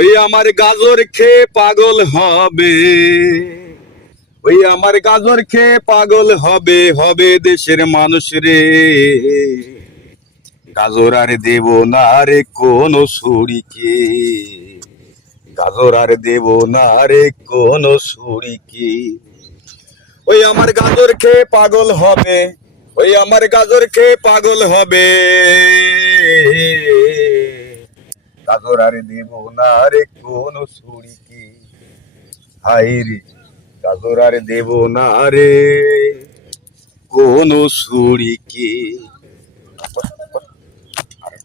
ওই আমার গাজর খেয়ে পাগল হবে, ওই আমার গাজর খেয়ে পাগল হবে, হবে দেশের মানুষ রে। গাজর আর দেব না রে কোন ছুরিকে, গাজর আর দেব না রে কোন ছুরিকে। ওই আমার গাজর খেয়ে পাগল হবে, ওই আমার গাজর খেয়ে পাগল হবে, গাজর আর দেব না রে কোন ছুরিকে। হাই রে, গাজর আর দেব না রে কোন ছুরিকে।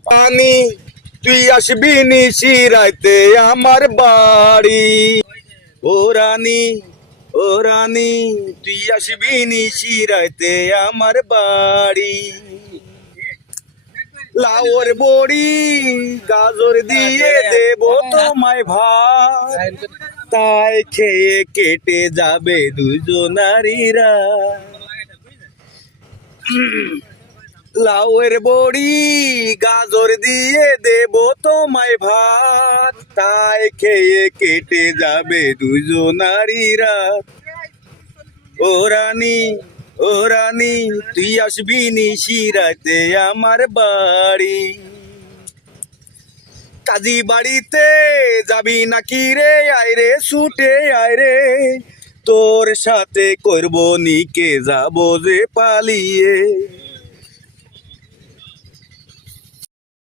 পানি তুই আসবি নিশি রাইতে আমার বাড়ি, ও রানী, ও রানী তুই আসবি নিশি রাইতে আমার বাড়ি। লাউর বড়ি গাজর দিয়ে দেব তোমায় ভাত, তাই খেয়ে কেটে যাবে দুজনারীরা। লাউয়ের বড়ি গাজর দিয়ে দেব তোমায় ভাত, তাই খেয়ে কেটে যাবে দুজনারীরা। ও রানী, ও রানী তুই আসবি নিশি রাতে আমার বাড়ি। কাজী বাড়িতে যাবি নাকি রে, আয়রে ছুটে আয়রে, তোর সাথে করবো নিকে যাবো যে পালিয়ে।